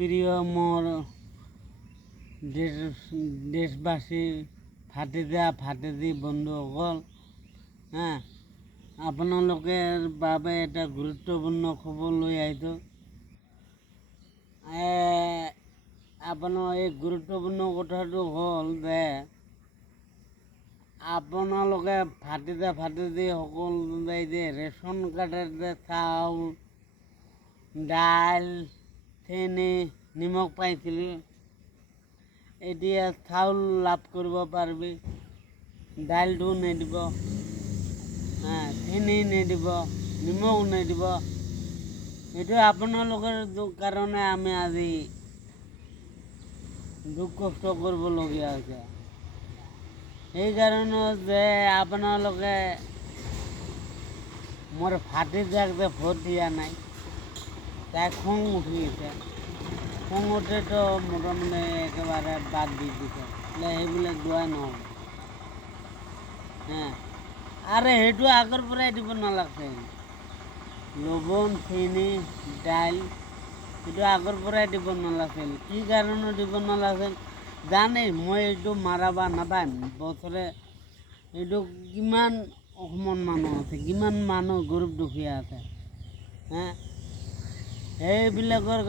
প্ৰিয় মোৰ দেশবাসী ফাটেদি বন্ধুসকল, আপোনালোকৰ বাবে এটা গুৰুত্বপূৰ্ণ খবৰ লৈ আহিছোঁ। আপোনাৰ এই গুৰুত্বপূৰ্ণ কথাটো হ'ল যে আপোনালোকে ফাটেদি সকলোৱে যে ৰেচন কাৰ্ডৰ যে চাউল, দাইল, চেনি, নিমখ পাইছিলি, এতিয়া চাউল লাভ কৰিব পাৰিবি, দাইলটো নিদিব, চেনি নিদিব, নিমখ নিদিব। এইটো আপোনালোকৰ কাৰণে আমি আজি দুখ কষ্ট কৰিবলগীয়া হৈছে। সেইকাৰণে যে আপোনালোকে মোৰ ভাতিজাক যে ভোট দিয়া নাই, তাই খং উঠিছে। খং উঠেতো মোটামুটি একেবাৰে বাদ দি দিছে, সেইবিলাক দোৱাই নহ'ব। আৰু সেইটো আগৰ পৰাই দিব নালাগিছিল। লৱণ, চেনি, দাইল এইটো আগৰ পৰাই দিব নালাগিছিল। কি কাৰণত দিব নালাগিছিল জানে? মই এইটো মাৰা বা নাপাম বছৰে। এইটো কিমান অসমত মানুহ আছে, কিমান মানুহ গৰীব দুখীয়া আছে, সেইবিলাকৰ